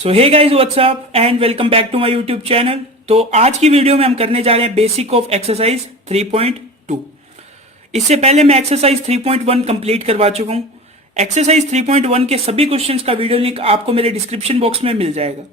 So hey guys what's up and welcome back to my YouTube channel. तो आज की video में हम करने जा रहे हैं बेसिक ऑफ एक्सरसाइज 3.2। इससे पहले मैं एक्सरसाइज 3.1 कंप्लीट करवा चुका हूं। एक्सरसाइज 3.1 के सभी क्वेश्चंस का वीडियो लिंक आपको मेरे डिस्क्रिप्शन बॉक्स में मिल जाएगा।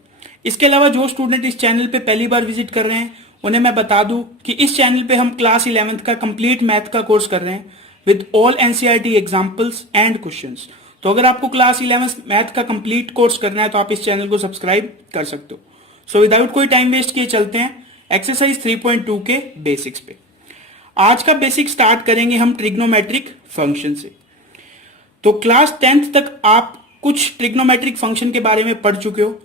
इसके अलावा जो स्टूडेंट इस चैनल पे पहली बार विजिट कर रहे हैं उन्हें मैं बता दूं कि इस चैनल पे हम क्लास 11th का कंप्लीट मैथ का कोर्स कर रहे हैं with all NCERT examples and questions. तो अगर आपको क्लास 11th मैथ का कंप्लीट कोर्स करना है तो आप इस चैनल को सब्सक्राइब कर सकते हो। सो विदाउट कोई टाइम वेस्ट किए चलते हैं एक्सरसाइज 3.2 के बेसिक्स पे। आज का बेसिक स्टार्ट करेंगे हम ट्रिग्नोमेट्रिक फंक्शन से। तो क्लास 10th तक आप कुछ ट्रिग्नोमेट्रिक फंक्शन के बारे में पढ़ चुके हो।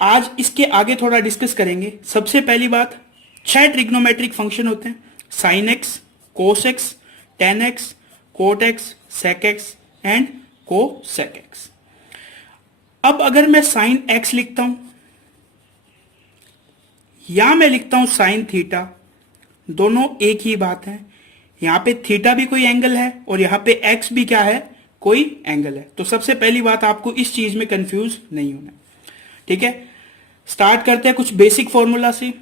आज इसके आगे थोड़ा डिस्कस करेंगे। सबसे पहली बात, 6 ट्रिग्नोमेट्रिक फंक्शन होते हैं: sine x, cos x, tan x, cot x, sec x and cosec x. अब अगर मैं साइन एक्स लिखता हूं या मैं लिखता हूं साइन थीटा, दोनों एक ही बात है। यहां पे थीटा भी कोई एंगल है और यहां पे एक्स भी क्या है, कोई एंगल है। तो सबसे पहली बात, आपको इस चीज में कंफ्यूज नहीं होना। ठीक है, स्टार्ट करते हैं कुछ बेसिक फॉर्मूला से।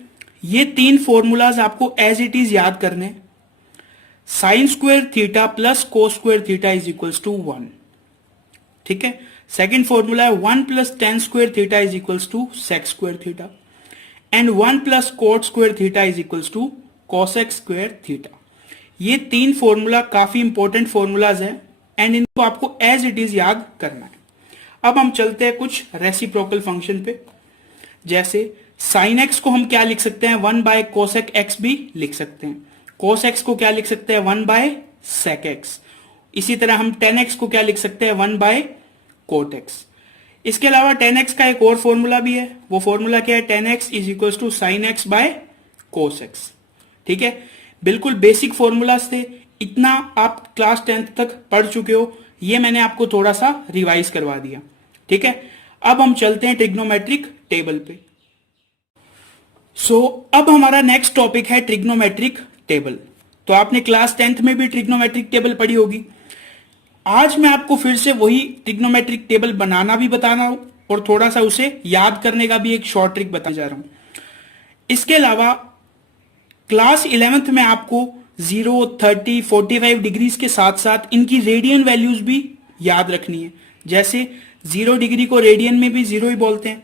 ये 3 फॉर्मूलाज आपको एज इट इज याद करने। Sine square theta plus cos square theta is equals to 1। ठीक है, सेकेंड फॉर्मूला है 1 plus tan square theta is equals to sec square theta and 1 plus cot square theta is equals to cosec square theta. ये 3 formula काफी important formulas है and इनको आपको as it is याद करना है। अब हम चलते हैं कुछ रेसिप्रोकल फंक्शन पे। जैसे साइन एक्स को हम क्या लिख सकते हैं, 1 बाय कोसेक एक्स भी लिख सकते हैं। कोस एक्स को क्या लिख सकते हैं, 1 बाय सेक एक्स। इसी तरह हम टेन एक्स को क्या लिख सकते हैं, 1 बाय कोट एक्स। इसके अलावा टेन एक्स का एक और फॉर्मूला भी है। वो फॉर्मूला क्या है, tan x is equal to sine x by cos x. ठीक है, बिल्कुल बेसिक फॉर्मूलाज थे। इतना आप क्लास 10th तक पढ़ चुके हो, ये मैंने आपको थोड़ा सा रिवाइज करवा दिया। ठीक है, अब हम चलते हैं ट्रिग्नोमेट्रिक टेबल पे। अब हमारा नेक्स्ट टॉपिक है ट्रिग्नोमेट्रिक टेबल। तो आपने क्लास 10th में भी ट्रिग्नोमेट्रिक टेबल पढ़ी होगी। आज मैं आपको फिर से वही ट्रिग्नोमेट्रिक टेबल बनाना भी बता रहा हूं और थोड़ा सा उसे याद करने का भी एक शॉर्ट ट्रिक बताने जा रहा हूं। इसके अलावा क्लास 11th में आपको 0, 30, 45 डिग्रीज के साथ साथ इनकी रेडियन वैल्यूज भी याद रखनी है। जैसे 0 डिग्री को रेडियन में भी 0 ही बोलते हैं,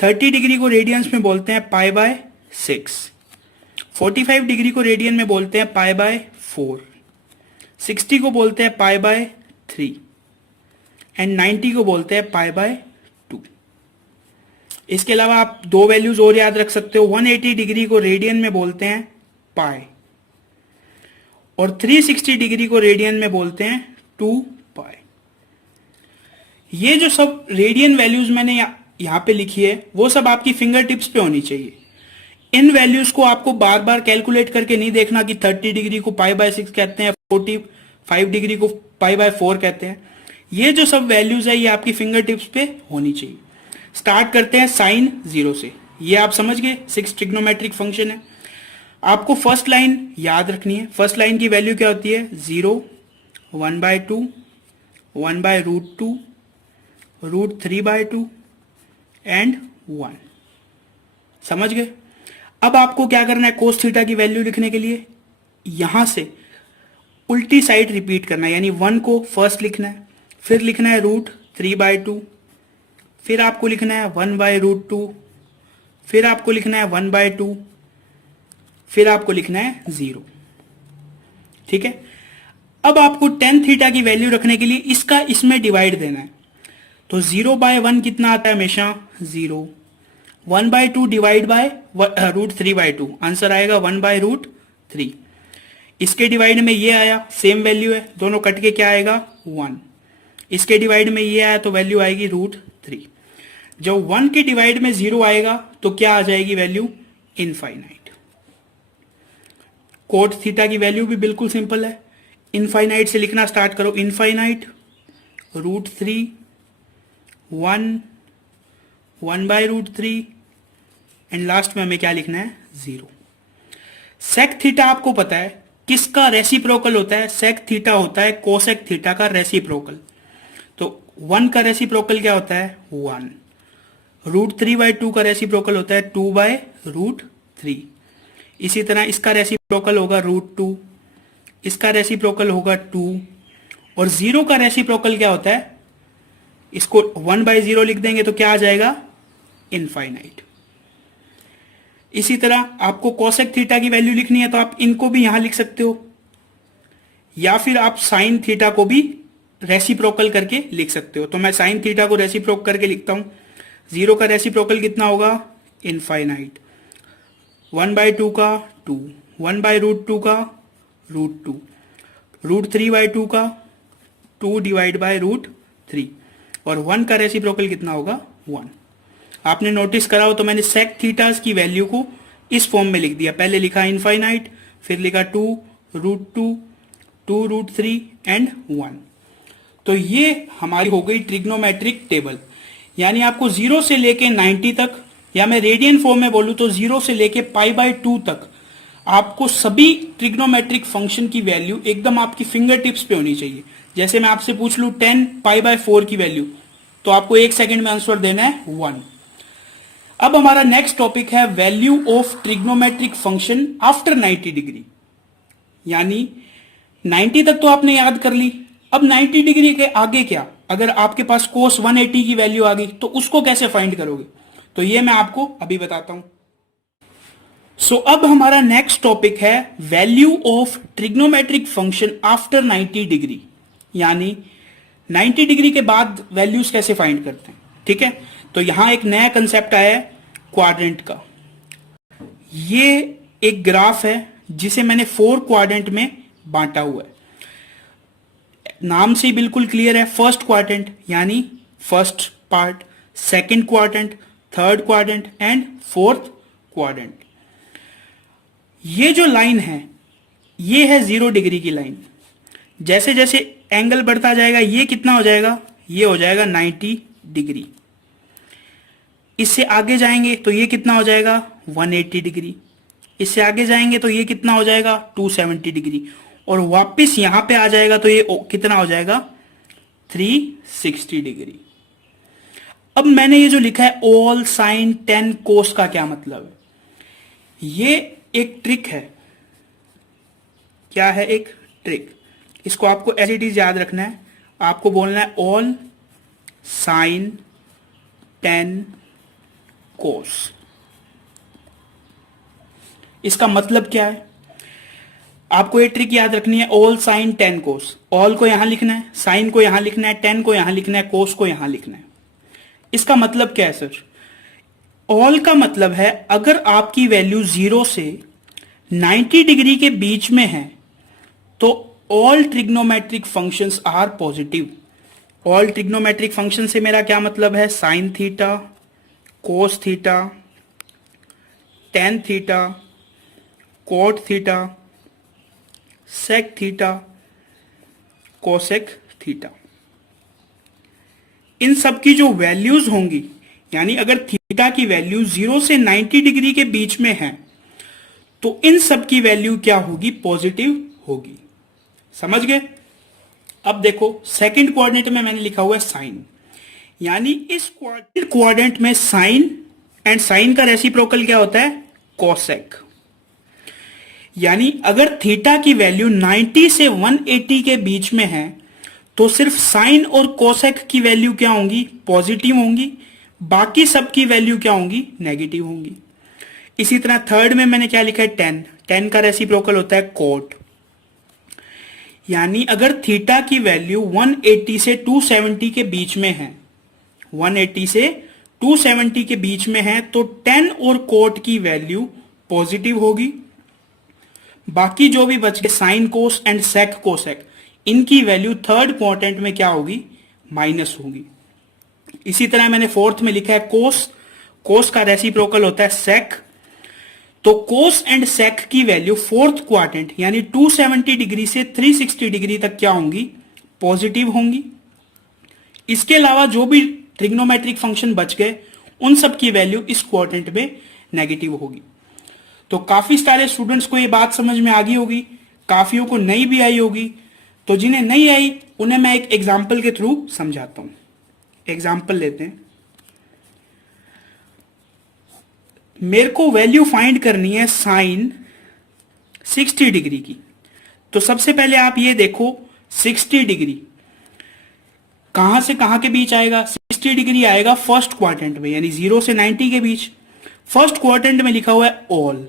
30 डिग्री को रेडियंस में बोलते हैं पाई बाय 6, 45 डिग्री को रेडियन में बोलते हैं पाई बाय 4, 60 को बोलते हैं पाई बाय 3 एंड 90 को बोलते हैं पाई बाय 2। इसके अलावा आप 2 वैल्यूज और याद रख सकते हो। 180 डिग्री को रेडियन में बोलते हैं पाई और 360 डिग्री को रेडियन में बोलते हैं 2 पाई। ये जो सब रेडियन वैल्यूज मैंने यहां पे लिखी है वो सब आपकी फिंगर टिप्स पे होनी चाहिए। इन वैल्यूज को आपको बार बार कैलकुलेट करके नहीं देखना कि 30 डिग्री को पाई बाय 6 कहते हैं, 45 डिग्री को पाई बाय 4 कहते हैं। ये जो सब वैल्यूज है ये आपकी फिंगर टिप्स पे होनी चाहिए। स्टार्ट करते हैं साइन 0 से। ये आप समझ गए 6 ट्रिग्नोमेट्रिक फंक्शन है। आपको फर्स्ट लाइन याद रखनी है। फर्स्ट लाइन की वैल्यू क्या होती है, 0, 1 by 2, 1 by root 2, root 3 by 2 and 1। समझ गए। अब आपको क्या करना है, कोस थीटा की वैल्यू लिखने के लिए यहां से उल्टी साइड रिपीट करना है, यानी 1 को फर्स्ट लिखना है, फिर लिखना है रूट 3 बाय 2, फिर आपको लिखना है 1 बाय रूट 2, फिर आपको लिखना है 1 बाय 2, फिर आपको लिखना है 0। ठीक है, अब आपको टेन थीटा की वैल्यू रखने के लिए इसका इसमें डिवाइड देना है। तो 0 बाय 1 कितना आता है, हमेशा 0। 1 by 2 divide by root 3 by 2, answer आएगा 1 बाय रूट 3। इसके डिवाइड में ये आया, सेम वैल्यू है, दोनों कट के क्या आएगा, 1। इसके डिवाइड में ये आया तो वैल्यू आएगी रूट 3। जब 1 के डिवाइड में 0 आएगा तो क्या आ जाएगी वैल्यू, इनफाइनाइट। कोट थीटा की वैल्यू भी बिल्कुल सिंपल है। इनफाइनाइट से लिखना स्टार्ट करो, infinite root 3, 1, 1 by root 3 and last में हमें क्या लिखना है, 0। सेक थीटा आपको पता है किसका रेसिप्रोकल होता है, सेक थीटा होता है कोसेक थीटा का रेसिप्रोकल। तो 1 का रेसिप्रोकल क्या होता है, 1। √3/2 का रेसिप्रोकल होता है 2/√3। इसी तरह इसका रेसिप्रोकल होगा √2, इसका रेसिप्रोकल होगा 2, और 0 का रेसिप्रोकल क्या होता है, इसको 1/0 लिख देंगे तो क्या आ जाएगा, इनफाइनाइट। इसी तरह आपको कोसेक थीटा की वैल्यू लिखनी है तो आप इनको भी यहां लिख सकते हो, या फिर आप साइन थीटा को भी रेसिप्रोकल करके लिख सकते हो। तो मैं साइन थीटा को रेसिप्रोक करके लिखता हूं। 0 का रेसिप्रोकल कितना होगा, इनफाइनाइट। 1/2 का 2, 1/√2 का √2, √3/2 का 2/√3, और 1 का रेसिप्रोकल कितना होगा, 1। आपने नोटिस करा हो तो मैंने सेक थीटास की वैल्यू को इस फॉर्म में लिख दिया। पहले लिखा इनफाइनाइट, फिर लिखा 2, √2, 2√3 एंड 1। तो ये हमारी हो गई ट्रिग्नोमेट्रिक टेबल। यानी आपको 0 से लेके 90 तक, या मैं रेडियन फॉर्म में बोलूं तो 0 से लेके π/2 तक आपको सभी ट्रिग्नोमेट्रिक फंक्शन की वैल्यू एकदम आपकी फिंगर टिप्स पे होनी चाहिए। जैसे मैं आपसे पूछ लूं 10 π/4 की वैल्यू, तो आपको 1 सेकंड में आंसर देना है 1। अब हमारा नेक्स्ट टॉपिक है value of trigonometric function after 90 degree. यानी 90 तक तो आपने याद कर ली, अब 90 डिग्री के आगे क्या, अगर आपके पास कोस 180 की वैल्यू आ गई तो उसको कैसे फाइंड करोगे, तो ये मैं आपको अभी बताता हूं। सो अब हमारा नेक्स्ट टॉपिक है value of trigonometric function after 90 degree. यानी 90 डिग्री के बाद वैल्यूज कैसे फाइंड करते हैं। ठीक है, तो यहां एक नया कंसेप्ट आया है क्वाड्रेंट का। ये एक ग्राफ है जिसे मैंने 4 क्वाड्रेंट में बांटा हुआ है। नाम से ही बिल्कुल क्लियर है, फर्स्ट क्वाड्रेंट यानी first part, second quadrant, third quadrant and fourth quadrant. ये जो लाइन है ये है 0 डिग्री की लाइन। जैसे जैसे एंगल बढ़ता जाएगा ये कितना हो जाएगा, ये हो जाएगा 90 डिग्री। इससे आगे जाएंगे तो ये कितना हो जाएगा, 180 डिग्री। इससे आगे जाएंगे तो ये कितना हो जाएगा, 270 डिग्री। और वापस यहां पे आ जाएगा तो ये कितना हो जाएगा, 360 डिग्री। अब मैंने ये जो लिखा है ऑल साइन 10 कोस का क्या मतलब है, ये एक ट्रिक है। क्या है, एक ट्रिक। इसको आपको एज इट इज याद रखना है। आपको बोलना है ऑल साइन 10 कोस। इसका मतलब क्या है, आपको ये ट्रिक याद रखनी है, ऑल साइन 10 कोस। ऑल को यहां लिखना है, साइन को यहां लिखना है, 10 को यहां लिखना है, कोस को यहां लिखना है। इसका मतलब क्या है सर, ऑल का मतलब है अगर आपकी वैल्यू 0 से 90 डिग्री के बीच में है तो all trigonometric functions are positive. All trigonometric function से मेरा क्या मतलब है, sine theta, cos theta, tan theta, cot theta, sec theta, cosec theta. इन सब की जो वैल्यूज होंगी, यानी अगर थीटा की वैल्यू 0 से 90 डिग्री के बीच में है तो इन सब की वैल्यू क्या होगी, पॉजिटिव होगी। समझ गए। अब देखो सेकंड क्वाड्रेंट में मैंने लिखा हुआ है साइन, यानी इस क्वाड्रेंट में साइन एंड साइन का रेसिप्रोकल क्या होता है, कोसेक। यानी अगर थीटा की वैल्यू 90 से 180 के बीच में है तो सिर्फ साइन और कोसेक की वैल्यू क्या होंगी, पॉजिटिव होंगी। बाकी सब की वैल्यू क्या होंगी, नेगेटिव होंगी। इसी तरह थर्ड में मैंने क्या लिखा है, 10। 10 का रेसिप्रोकल होता है कोट। यानी अगर थीटा की वैल्यू 180 से 270 के बीच में है, 180 से 270 के बीच में है तो 10 और कोट की वैल्यू पॉजिटिव होगी। बाकी जो भी बच गए sine cos and sec cosec, इनकी वैल्यू थर्ड क्वाड्रेंट में क्या होगी, माइनस होगी। इसी तरह मैंने फोर्थ में लिखा है कोस। कोस का रेसिप्रोकल होता है सेक। तो कोस एंड सेक की वैल्यू फोर्थ क्वाड्रेंट यानी 270 डिग्री से 360 डिग्री तक क्या होंगी, पॉजिटिव होंगी। इसके अलावा जो भी ट्रिग्नोमेट्रिक फंक्शन बच गए उन सब की वैल्यू इस क्वाड्रेंट में नेगेटिव होगी। तो काफी सारे स्टूडेंट्स को ये बात समझ में आ गई होगी, काफियों को नहीं भी आई होगी। तो जिन्हें नहीं आई उन्हें मैं एक एग्जाम्पल के थ्रू समझाता हूं। एग्जाम्पल लेते हैं। मेरे को वैल्यू फाइंड करनी है साइन 60 डिग्री की। तो सबसे पहले आप ये देखो 60 डिग्री कहां से कहां के बीच आएगा। 60 डिग्री आएगा फर्स्ट क्वाड्रेंट में, यानी 0 से 90 के बीच। फर्स्ट क्वाड्रेंट में लिखा हुआ है ऑल।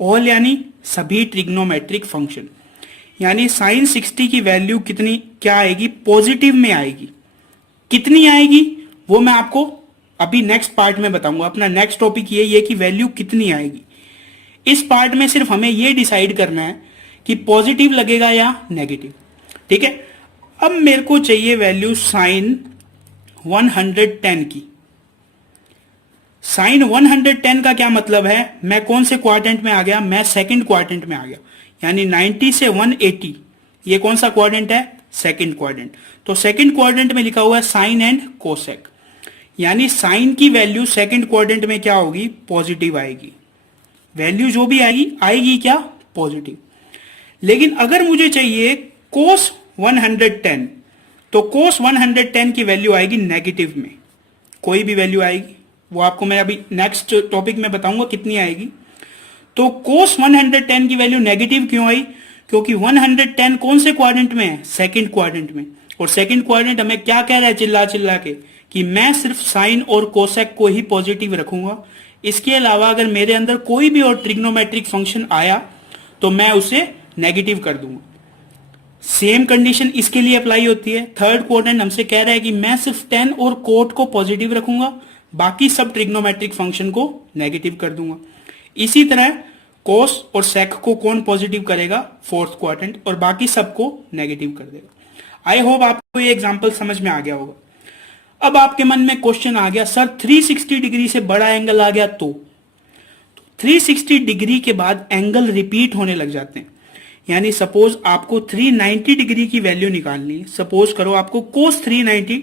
ऑल यानी सभी ट्रिग्नोमेट्रिक फंक्शन, यानी साइन 60 की वैल्यू कितनी क्या आएगी, पॉजिटिव में आएगी। कितनी आएगी वो मैं आपको अभी नेक्स्ट पार्ट में बताऊंगा। अपना नेक्स्ट टॉपिक ये कि वैल्यू कितनी आएगी। इस पार्ट में सिर्फ हमें ये डिसाइड करना है कि पॉजिटिव लगेगा या नेगेटिव। ठीक है, अब मेरे को चाहिए वैल्यू साइन 110 की। साइन 110 का क्या मतलब है, मैं कौन से क्वाड्रेंट में आ गया, मैं सेकंड क्वाड्रेंट में आ गया, यानी 90 से 180 ये कौन सा क्वाड्रेंट है, सेकंड क्वाड्रेंट। तो सेकंड क्वाड्रेंट में लिखा हुआ है साइन एंड कोसेक, यानी साइन की वैल्यू सेकंड क्वाड्रेंट में क्या होगी, पॉजिटिव आएगी। वैल्यू जो भी आएगी आएगी क्या, पॉजिटिव। लेकिन अगर मुझे चाहिए कोस 110, तो कोस 110 की वैल्यू आएगी नेगेटिव में। कोई भी वैल्यू आएगी, वो आपको मैं अभी नेक्स्ट टॉपिक में बताऊंगा कितनी आएगी। तो कोस 110 की वैल्यू नेगेटिव क्यों आई, क्योंकि 110 कौन से क्वाड्रेंट में है, सेकंड क्वाड्रेंट में। और सेकंड क्वाड्रेंट हमें क्या कह रहा है चिल्ला चिल्ला के, कि मैं सिर्फ साइन और कोसेक को ही पॉजिटिव रखूंगा। इसके अलावा अगर मेरे अंदर कोई भी और ट्रिग्नोमेट्रिक फंक्शन आया तो मैं उसे नेगेटिव कर दूंगा। सेम कंडीशन इसके लिए अप्लाई होती है। थर्ड क्वाड्रेंट हमसे कह रहा है कि मैं सिर्फ टेन और कोट को पॉजिटिव रखूंगा, बाकी सब ट्रिग्नोमेट्रिक फंक्शन को नेगेटिव कर दूंगा। इसी तरह कोस और सेक को कौन पॉजिटिव करेगा, फोर्थ क्वाड्रेंट, और बाकी सबको नेगेटिव कर देगा। आई होप आपको ये एग्जांपल समझ में आ गया होगा। अब आपके मन में क्वेश्चन आ गया, सर 360 डिग्री से बड़ा एंगल आ गया तो 360 डिग्री के बाद एंगल रिपीट होने लग जाते हैं। यानी सपोज आपको 390 डिग्री की वैल्यू निकालनी है। सपोज करो आपको कोस 390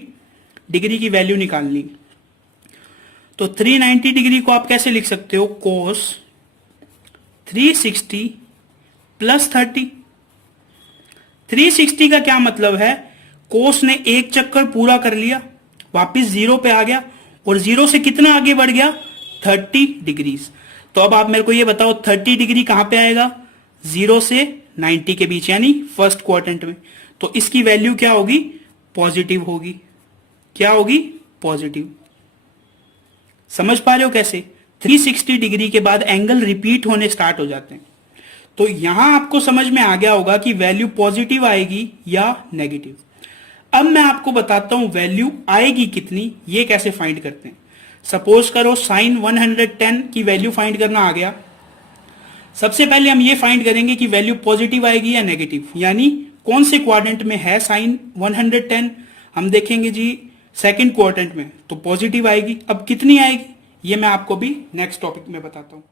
डिग्री की वैल्यू निकालनी है, तो 390 डिग्री को आप कैसे लिख सकते हो, कोस 360 प्लस 30। 360 का क्या मतलब है, कोस ने एक चक्कर पूरा कर लिया, वापिस जीरो पे आ गया, और जीरो से कितना आगे बढ़ गया, 30 डिग्रीज। तो अब आप मेरे को ये बताओ 30 डिग्री कहां पे आएगा, 0 से 90 के बीच, यानी फर्स्ट क्वाड्रेंट में। तो इसकी वैल्यू क्या होगी, पॉजिटिव होगी। क्या होगी, पॉजिटिव। समझ पा रहे हो कैसे, 360 डिग्री के बाद एंगल रिपीट होने स्टार्ट हो जाते हैं। तो यहां आपको समझ में आ गया होगा कि वैल्यू पॉजिटिव आएगी या नेगेटिव। अब मैं आपको बताता हूं वैल्यू आएगी कितनी, ये कैसे फाइंड करते हैं। सपोज करो साइन 110 की वैल्यू फाइंड करना आ गया। सबसे पहले हम ये फाइंड करेंगे कि वैल्यू पॉजिटिव आएगी या नेगेटिव, यानी कौन से क्वाड्रेंट में है साइन 110। हम देखेंगे जी सेकंड क्वाड्रेंट में, तो पॉजिटिव आएगी। अब कितनी आएगी ये मैं आपको भी नेक्स्ट टॉपिक में बताता हूं।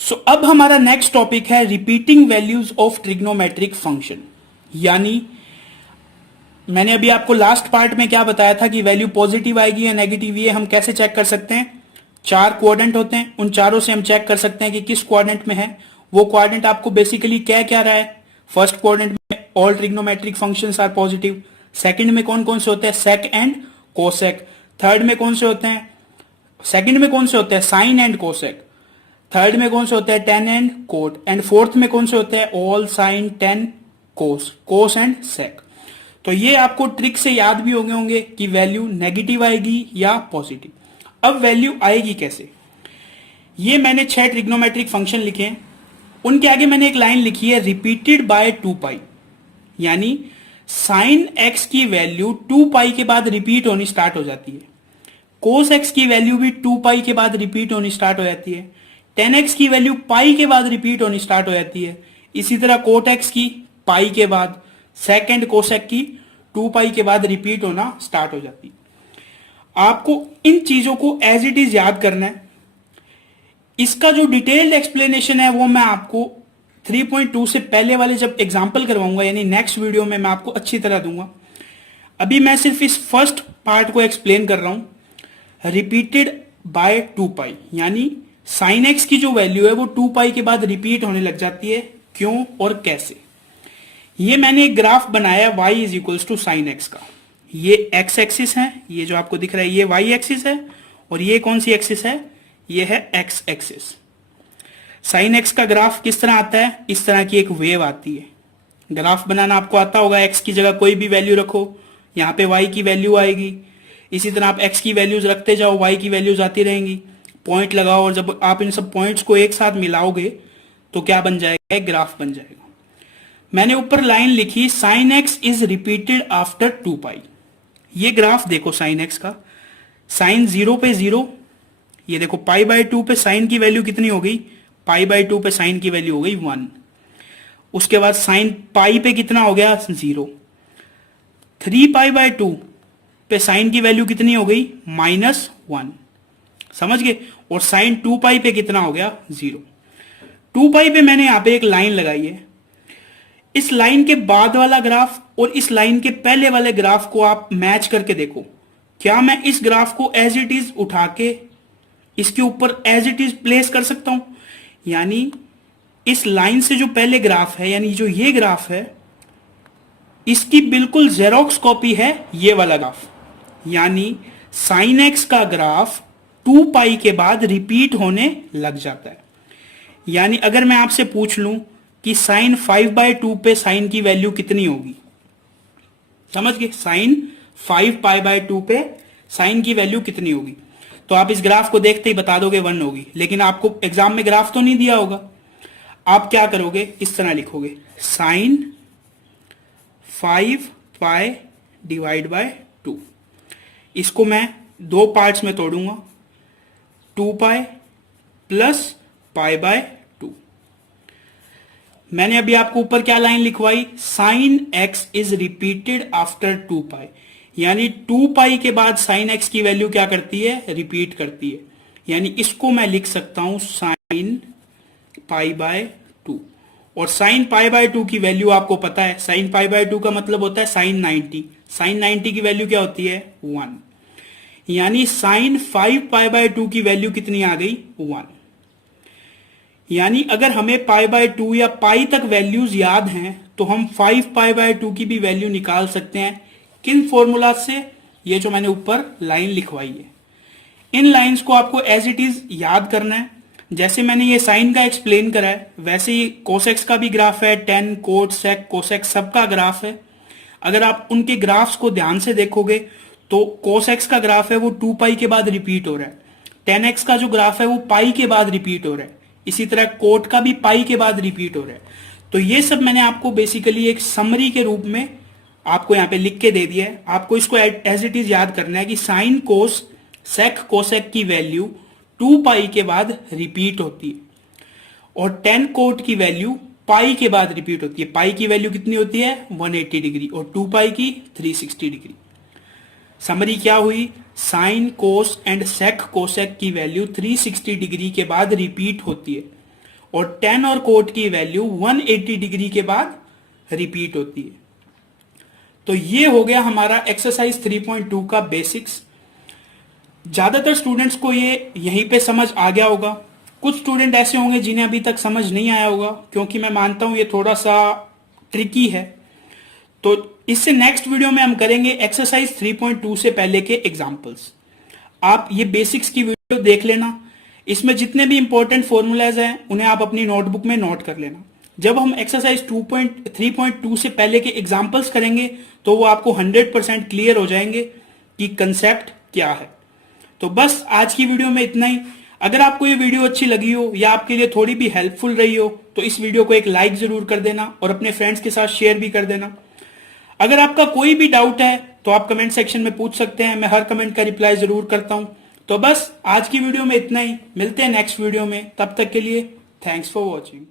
सो अब हमारा नेक्स्ट टॉपिक है repeating values of trigonometric function. यानी मैंने अभी आपको लास्ट पार्ट में क्या बताया था कि वैल्यू पॉजिटिव आएगी या नेगेटिव, ये हम कैसे चेक कर सकते हैं। 4 क्वाड्रेंट होते हैं, उन चारों से हम चेक कर सकते हैं कि किस क्वाड्रेंट में है। वो क्वाड्रेंट आपको बेसिकली क्या क्या रहा है, फर्स्ट क्वाड्रेंट में all trigonometric functions are positive. Second में कौन कौन से होते हैं, सेक एंड कोसेक। थर्ड में कौन से होते हैं, सेकंड में कौन से होते हैं, साइन एंड कोसेक। थर्ड में कौन से होते हैं, tan and cot. And fourth में कौन से होते हैं, all sine tan cos, cos and sec. तो ये आपको ट्रिक से याद भी हो गए होंगे कि वैल्यू नेगेटिव आएगी या पॉजिटिव। अब वैल्यू आएगी कैसे, ये मैंने 6 ट्रिग्नोमेट्रिक फंक्शन लिखे हैं, उनके आगे मैंने एक लाइन लिखी है रिपीटेड बाय 2 पाई। यानी साइन एक्स की वैल्यू 2 पाई के बाद रिपीट होनी स्टार्ट हो जाती है। कोस एक्स की वैल्यू भी 2 पाई के बाद रिपीट होनी स्टार्ट हो जाती है। टेन एक्स की वैल्यू पाई के बाद रिपीट होनी स्टार्ट हो जाती है। इसी तरह कोट एक्स की पाई के बाद, सेकंड कोसेक की 2 पाई के बाद रिपीट होना स्टार्ट हो जाती है। आपको इन चीजों को एज इट इज याद करना है। इसका जो डिटेल्ड एक्सप्लेनेशन है वो मैं आपको 3.2 से पहले वाले जब एग्जाम्पल करवाऊंगा, यानी नेक्स्ट वीडियो में मैं आपको अच्छी तरह दूंगा। अभी मैं सिर्फ इस फर्स्ट पार्ट को एक्सप्लेन कर रहा हूं। रिपीटेड बाय 2 पाई, यानी साइन एक्स की जो वैल्यू है वो 2 पाई के बाद रिपीट होने लग जाती है। क्यों और कैसे, ये मैंने एक ग्राफ बनाया y is equals to sine x का। ये x एक्सिस है, ये जो आपको दिख रहा है ये y एक्सिस है, और ये कौन सी एक्सिस है, ये है एक्स एक्सिस। साइन एक्स का ग्राफ किस तरह आता है, इस तरह की एक वेव आती है। ग्राफ बनाना आपको आता होगा, एक्स की जगह कोई भी वैल्यू रखो, यहाँ पे वाई की वैल्यू आएगी, इसी तरह आप एक्स की वैल्यूज रखते जाओ, वाई की वैल्यूज आती रहेंगी, पॉइंट लगाओ, और जब आप इन सब पॉइंट्स को एक साथ मिलाओगे तो क्या बन जाएगा, एक ग्राफ बन जाएगा। मैंने ऊपर लाइन लिखी sign x is repeated after 2 पाई। ये ग्राफ देखो साइन एक्स का, साइन 0 पे 0, ये देखो पाई बाय 2 पे साइन की वैल्यू कितनी हो गई, पाई बाय 2 पे साइन की वैल्यू हो गई 1। उसके बाद साइन पाई पे कितना हो गया 0। 3 पाई बाय 2 पे साइन की वैल्यू कितनी हो गई -1, समझ गए। और साइन 2 पाई पे कितना हो गया 0। 2 पाई पे मैंने यहां पे एक लाइन लगाई है, इस लाइन के बाद वाला ग्राफ और इस लाइन के पहले वाले ग्राफ को आप मैच करके देखो, क्या मैं इस ग्राफ को एज इट इज उठा के इसके ऊपर एज इट इज प्लेस कर सकता हूं। यानी इस लाइन से जो पहले ग्राफ है, यानी जो ये ग्राफ है, इसकी बिल्कुल जेरोक्स कॉपी है ये वाला ग्राफ। यानी साइन एक्स का ग्राफ 2 पाई के बाद रिपीट होने लग जाता है। यानी अगर मैं आपसे पूछ लूं कि साइन 5/2 पे साइन की वैल्यू कितनी होगी, समझ गए, साइन 5 पाई बाय 2 पे साइन की वैल्यू कितनी होगी, तो आप इस ग्राफ को देखते ही बता दोगे 1 होगी। लेकिन आपको एग्जाम में ग्राफ तो नहीं दिया होगा, आप क्या करोगे, इस तरह लिखोगे साइन 5 पाई डिवाइड बाय 2। इसको मैं 2 पार्ट्स में तोड़ूंगा, 2 पाई प्लस पाई बाय 2। मैंने अभी आपको ऊपर क्या लाइन लिखवाई, sine x is repeated after 2 pi, यानी 2 पाई के बाद साइन एक्स की वैल्यू क्या करती है, रिपीट करती है। यानी इसको मैं लिख सकता हूं साइन पाई बाय 2। और साइन पाई बाय 2 की वैल्यू आपको पता है, साइन पाई बाय 2 का मतलब होता है साइन 90। साइन 90 की वैल्यू क्या होती है 1। यानी साइन 5 पाई बाय 2 की वैल्यू कितनी आ गई 1। यानी अगर हमें पाई बाय 2 या पाई तक वैल्यूज याद हैं तो हम 5 पाई बाय 2 की भी वैल्यू निकाल सकते हैं। किन फॉर्मूला से, ये जो मैंने ऊपर लाइन लिखवाई है, इन लाइंस को आपको एज इट इज याद करना है। जैसे मैंने ये साइन का एक्सप्लेन करा है, वैसे ही कोसेक्स का भी ग्राफ है, टेन, कोट, सेक, कोसेक सबका ग्राफ है। अगर आप उनके ग्राफ्स को ध्यान से देखोगे तो कोसेक्स का ग्राफ है वो 2 पाई के बाद रिपीट हो रहा है, 10x का जो ग्राफ है वो पाई के बाद रिपीट हो रहा है, इसी तरह कोट का भी पाई के बाद रिपीट हो रहा है। तो ये सब मैंने आपको बेसिकली एक समरी के रूप में आपको यहाँ पे लिख के दे दिया है। आपको इसको एज इट इज याद करना है कि साइन कोस सेक कोसेक की वैल्यू 2 पाई के बाद रिपीट होती है और 10 कोट की वैल्यू पाई के बाद रिपीट होती है। पाई की वैल्यू कितनी होती है 180 डिग्री और 2 पाई की 360 डिग्री। समरी क्या हुई, sine cos and sec cosec की वैल्यू 360 डिग्री के बाद रिपीट होती है और 10 और कोट की वैल्यू 180 डिग्री के बाद रिपीट होती है। तो ये हो गया हमारा एक्सरसाइज 3.2 का बेसिक्स। ज्यादातर स्टूडेंट्स को ये यहीं पे समझ आ गया होगा। कुछ स्टूडेंट ऐसे होंगे जिन्हें अभी तक समझ नहीं आया होगा, क्योंकि मैं मानता हूं ये थोड़ा सा ट्रिकी है। तो इससे नेक्स्ट वीडियो में हम करेंगे एक्सरसाइज 3.2 से पहले के एग्जांपल्स। आप ये बेसिक्स की वीडियो देख लेना, इसमें जितने भी इंपॉर्टेंट फॉर्मूलाज हैं उन्हें आप अपनी नोटबुक में नोट कर लेना। जब हम एक्सरसाइज 3.2 से पहले के एग्जांपल्स करेंगे तो वो आपको 100% क्लियर हो जाएंगे कि कंसेप्ट क्या है। तो बस आज की वीडियो में इतना ही। अगर आपको ये वीडियो अच्छी लगी हो या आपके लिए थोड़ी भी हेल्पफुल रही हो तो इस वीडियो को एक लाइक जरूर कर देना और अपने फ्रेंड्स के साथ शेयर भी कर देना। अगर आपका कोई भी डाउट है तो आप कमेंट सेक्शन में पूछ सकते हैं, मैं हर कमेंट का रिप्लाई जरूर करता हूं। तो बस आज की वीडियो में इतना ही, मिलते हैं नेक्स्ट वीडियो में, तब तक के लिए थैंक्स फॉर वॉचिंग।